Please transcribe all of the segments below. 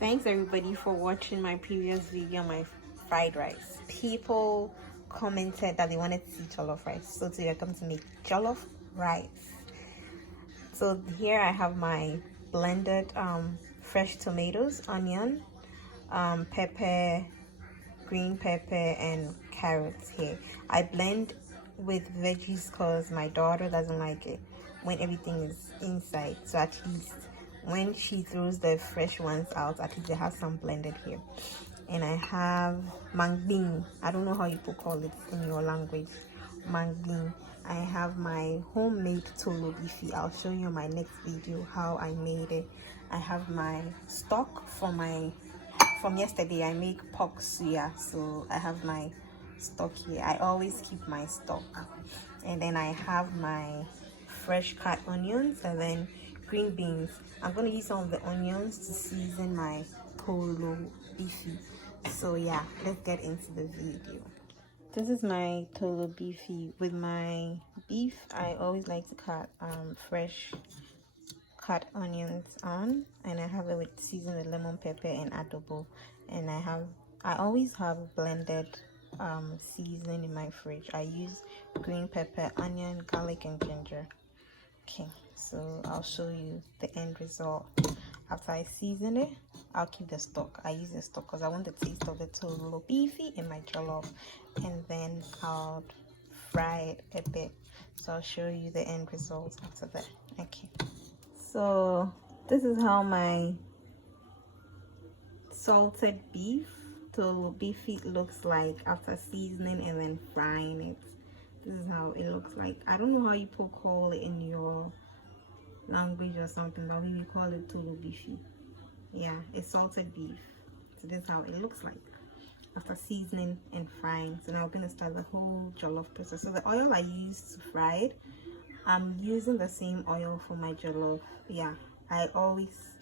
Thanks everybody for watching my previous video on my fried rice. People commented that they wanted to see jollof rice, so today I'm going to make jollof rice. So here I have my blended fresh tomatoes, onion, pepper, green pepper, and carrots. Here I blend with veggies because my daughter doesn't like it when everything is inside, so at least when she throws the fresh ones out, at least they have some blended here. And I have mangbing. I don't know how you call it in your language. Mangbing. I have my homemade tolo beefy. I'll show you in my next video how I made it. I have my stock from yesterday. I make pork suya, so I have my stock here. I always keep my stock. And then I have my fresh cut onions and then green beans. I'm going to use some of the onions to season my tolo beefy. So yeah, let's get into the video. This is my tolo beefy. With my beef, I always like to cut fresh cut onions on, and I have it with seasoned with lemon pepper and adobo. And I always have blended seasoning in my fridge. I use green pepper, onion, garlic, and ginger. Okay, so I'll show you the end result. After I season it, I'll keep the stock. I use the stock because I want the taste of the tolo beefy in my jollof, and then I'll fry it a bit. So I'll show you the end result after that. Okay, so this is how my salted beef tolo beefy looks like after seasoning and then frying it. This is how it looks like. I don't know how you call it in your language or something, but we call it tolo beefy. Yeah, it's salted beef. So this is how it looks like after seasoning and frying. So now we're gonna start the whole jollof process. So the oil I used to fry it, I'm using the same oil for my jollof. Yeah, I always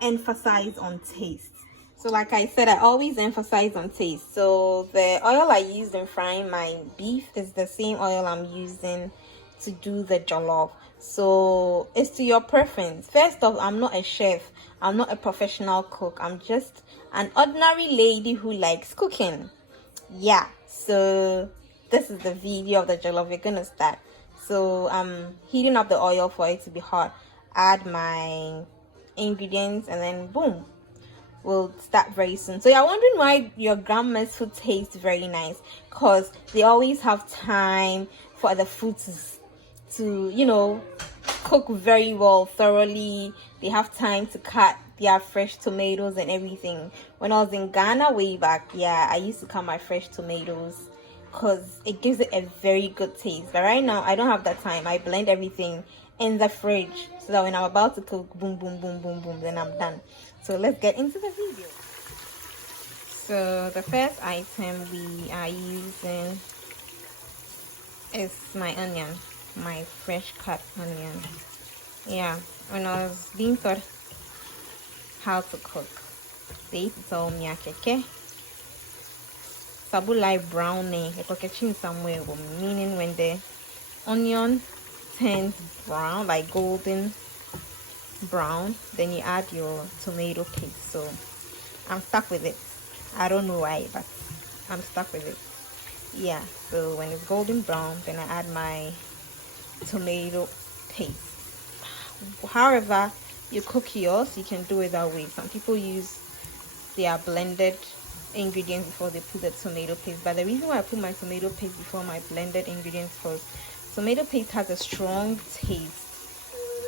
emphasize on taste. So like I said, I always emphasize on taste. So the oil I used in frying my beef is the same oil I'm using to do the jollof. So it's to your preference. First off, I'm not a chef. I'm not a professional cook. I'm just an ordinary lady who likes cooking. Yeah, so this is the video of the jollof. We're gonna start. So I'm heating up the oil for it to be hot. Add my ingredients and then boom, will start very soon. So you're wondering why your grandma's food tastes very nice, because they always have time for the food to cook very well, thoroughly. They have time to cut their fresh tomatoes and everything. When I was in Ghana way back, yeah, I used to cut my fresh tomatoes because it gives it a very good taste. But right now I don't have that time. I blend everything in the fridge so that when I'm about to cook, boom boom boom boom boom, then I'm done. So let's get into the video. So the first item we are using is my onion, my fresh cut onion. Yeah, when I was being taught how to cook, they used to tell me, okay, sabu like browning, somewhere, meaning when the onion turns brown, like golden brown, then you add your tomato paste. So I'm stuck with it. I don't know why, but I'm stuck with it. Yeah, so when it's golden brown, then I add my tomato paste. However you cook yours, you can do it that way. Some people use their blended ingredients before they put the tomato paste, but the reason why I put my tomato paste before my blended ingredients first, tomato paste has a strong taste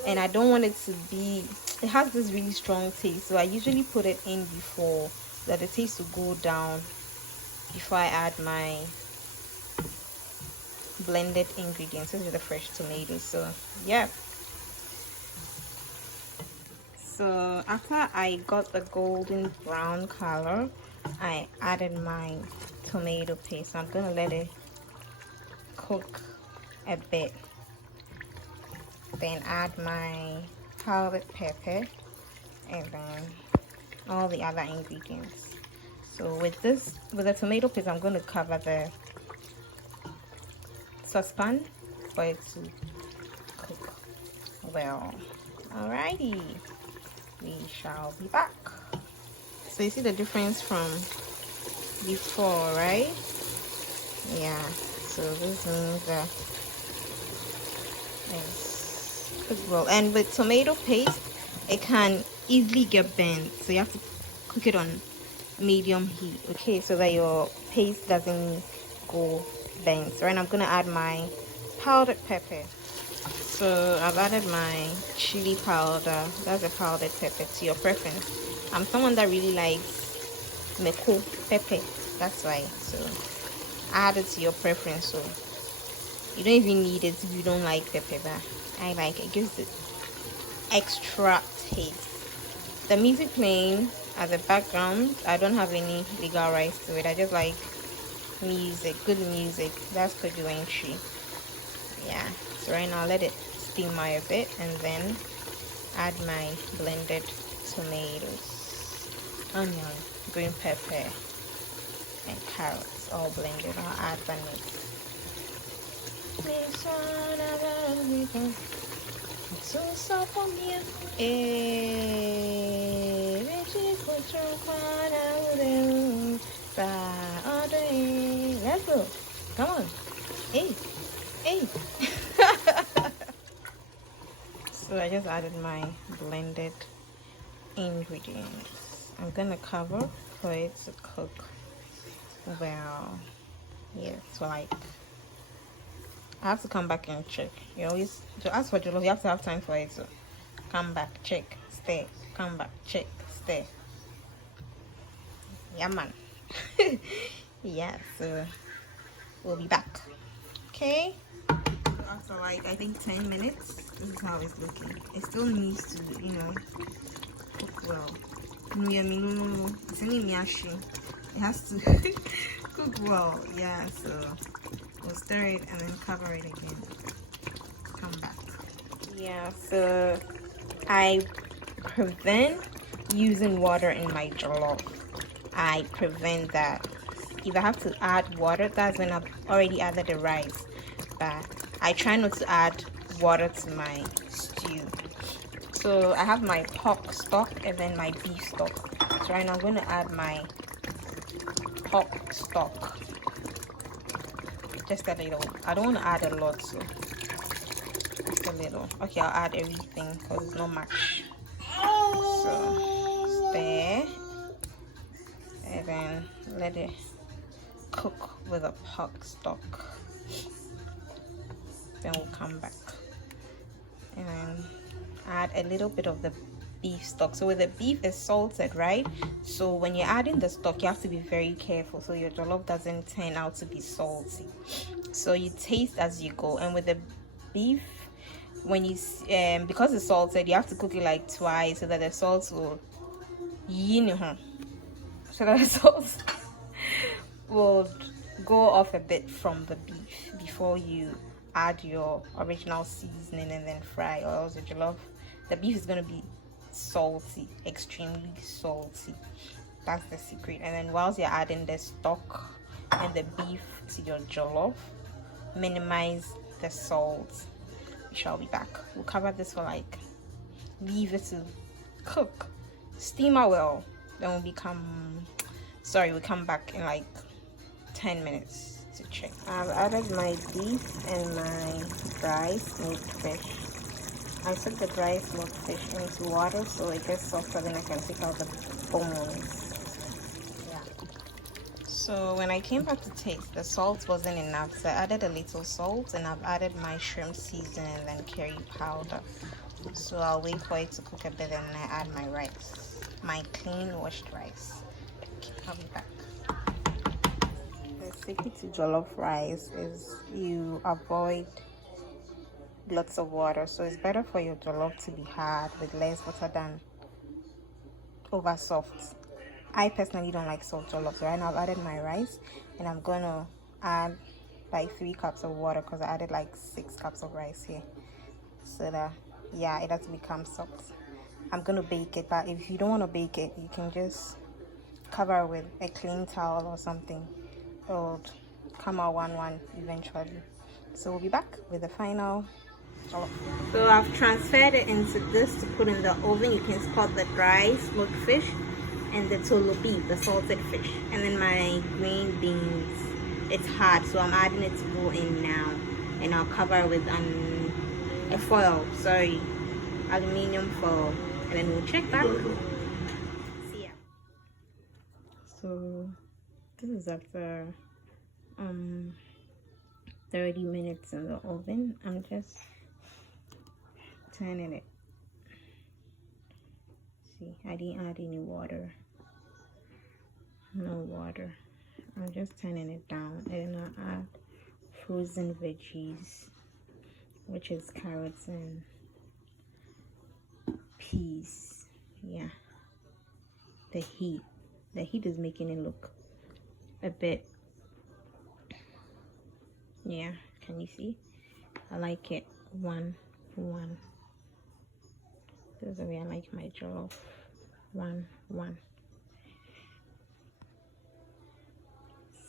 and I don't want it to be, it has this really strong taste, so I usually put it in before, so that the taste will go down before I add my blended ingredients. This is the fresh tomatoes. So yeah, so after I got the golden brown color, I added my tomato paste. I'm gonna let it cook a bit, then add my powdered pepper and then all the other ingredients. So with the tomato paste, I'm going to cover the saucepan for it to cook well. Alrighty, we shall be back. So you see the difference from before, right? Yeah, so this means that it's cooked well. And with tomato paste, it can easily get burnt, so you have to cook it on medium heat, okay, so that your paste doesn't go burnt. So right now I'm gonna add my powdered pepper. So I've added my chili powder, that's a powdered pepper, to your preference. I'm someone that really likes meko pepper, that's why. So add it to your preference. So you don't even need it if you don't like pepper, but I like it. It gives it extra taste. The music playing as a background, I don't have any legal rights to it. I just like music, good music. That's Kojuenchi. Yeah, so right now let it steam a bit, and then add my blended tomatoes, onion, green pepper, and carrots all blended. I'll add the mix. Let's go. Come on. Hey. So I just added my blended ingredients. I'm gonna cover for it to cook well. Yeah, so like I have to come back and check. You always, to ask for jollof, you have to have time for it. So come back, check, stay, come back, check, stay. Yeah, man. Yeah, so we'll be back. Okay. After like I think 10 minutes, this is how it's looking. It still needs to, cook well. No, it's only miyashi. It has to cook well. Yeah, so we'll stir it and then cover it again. Come back. Yeah, so I prevent using water in my jollof. I prevent that. If I have to add water, that's when I've already added the rice. But I try not to add water to my stew. So I have my pork stock and then my beef stock. So right now I'm going to add my pork stock. Just a little. I don't want to add a lot, so just a little. Okay, I'll add everything because it's not much. So stir and then let it cook with a pork stock. Then we'll come back and then add a little bit of the beef stock. So with the beef is salted, right? So when you're adding the stock, you have to be very careful so your jollof doesn't turn out to be salty. So you taste as you go. And with the beef, when you because it's salted, you have to cook it like twice so that the salt will so that the salt will go off a bit from the beef before you add your original seasoning and then fry, or else the jollof, the beef is going to be salty, extremely salty. That's the secret. And then whilst you're adding the stock and the beef to your jollof, minimize the salt. We shall be back. We'll cover this for like, leave it to cook, steamer well, then we'll come back in like 10 minutes to check. I've added my beef and my dry smoked fish. I took the dry smoked fish into water so it gets softer, then I can take out the bones. Yeah. So when I came back to taste, the salt wasn't enough, so I added a little salt, and I've added my shrimp seasoning and then curry powder. So I'll wait for it to cook a bit and then I add my rice, my clean washed rice. Okay, I'll be back. The secret to jollof rice is you avoid lots of water. So it's better for your jollof to be hard with less water than over soft. I personally don't like soft jollof, so right now I've added my rice and I'm gonna add like 3 cups of water because I added like 6 cups of rice here, so that it has become soft. I'm gonna bake it, but if you don't want to bake it, you can just cover it with a clean towel or something. It'll come out one eventually. So we'll be back with the final jollof. So I've transferred it into this to put in the oven. You can spot the dry smoked fish and the tolo beef, the salted fish, and then my green beans. It's hot, so I'm adding it to go in now, and I'll cover it with a foil, sorry, aluminium foil, and then we'll check back. See ya. So this is after 30 minutes in the oven. I'm just turning it. See, I didn't add any water. No water. I'm just turning it down, and then I'll add frozen veggies, which is carrots and peas. Yeah, the heat is making it look a bit, yeah, can you see? I like it. One. This is the way I like my jollof. One.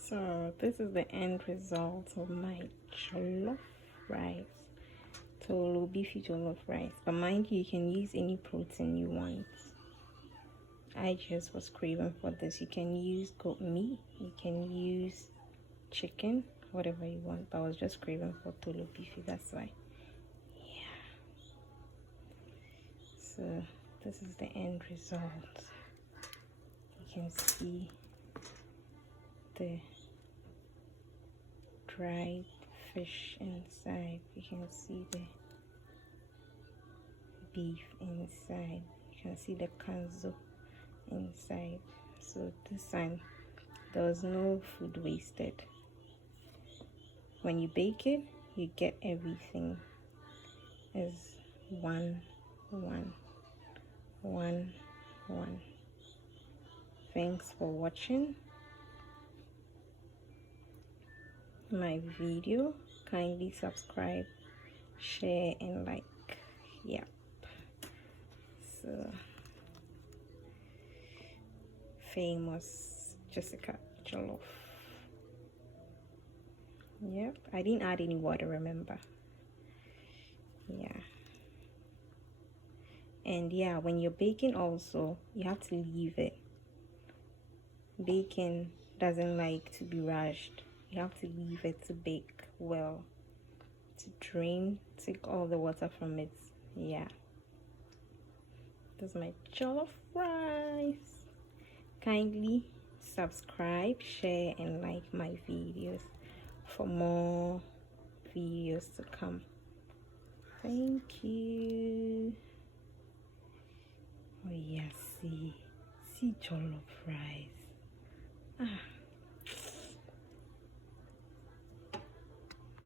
So this is the end result of my jollof rice. Tolo beefy jollof rice. But mind you can use any protein you want. I just was craving for this. You can use goat meat, you can use chicken, whatever you want. But I was just craving for tolo beefy, that's why. Yeah. So this is the end result. You can see the dried fish inside. You can see the beef inside. You can see the kanzo inside. So this time there was no food wasted. When you bake it, you get everything as one. Thanks for watching my video. Kindly subscribe, share, and like. Yep. So famous Jessica jollof. Yep, I didn't add any water, remember. Yeah. And yeah, when you're baking also, you have to leave it. Baking doesn't like to be rushed. You have to leave it to bake well, to drain, take all the water from it. Yeah. This is my jollof rice. Kindly subscribe, share, and like my videos for more videos to come. Thank you. Oh yeah, see jollof rice.